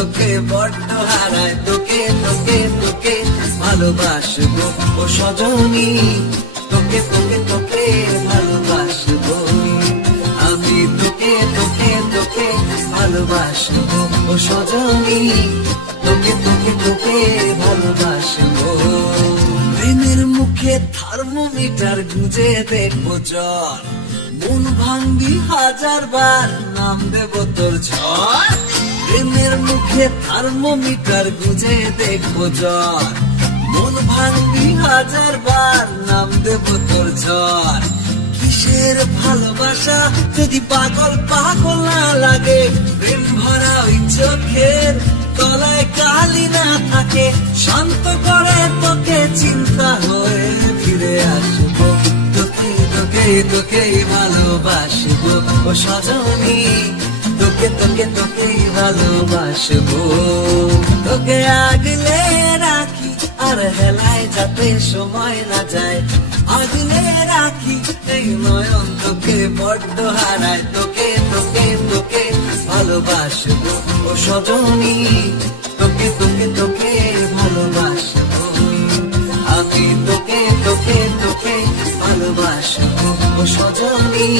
তোকে বড্ড হারায়, তোকে তোকে তোকে ভালোবাসবো ও সজনী, তোকে তোকে তোকে ভালোবাসবো আমি, তোকে তোকে তোকে ভালোবাসবো ও সজনী, তোকে তোকে তোকে ভালোবাসবো। প্রেমের মুখে থার্মোমিটার গুঁজে দেখবো জ্বর, মন ভাঙবি 1000 বার, নাম দেব তোর ঝড়। প্রেমের মুখে থার্মোমিটার গুঁজে দেখবো জ্বর, মন ভাঙবি 1000 বার, নাম দেব তোর ঝড়। কিসের ভালোবাসা যদি পাগল পাগল না লাগে, প্রেম ভরা ওই চোখের তলায় কালি না থাকে, শান্ত করে তোকে চিন্তা হয়ে ফিরে আসবো, তোকে তোকে তোকে ভালোবাসবো ও সজনী, তোকে তোকে তোকে ভালোবাসবো। তোকে আগলে রাখি আর হেলায় যাতে সময় না যায়, আগলে রাখি এই নয়ন তোকে বড্ড হারায়, তোকে তোকে তোকে ভালোবাসবো ও সজনী, তোকে তোকে তোকে ভালোবাসবো আমি, তোকে তোকে তোকে ভালোবাসবো ও সজনী।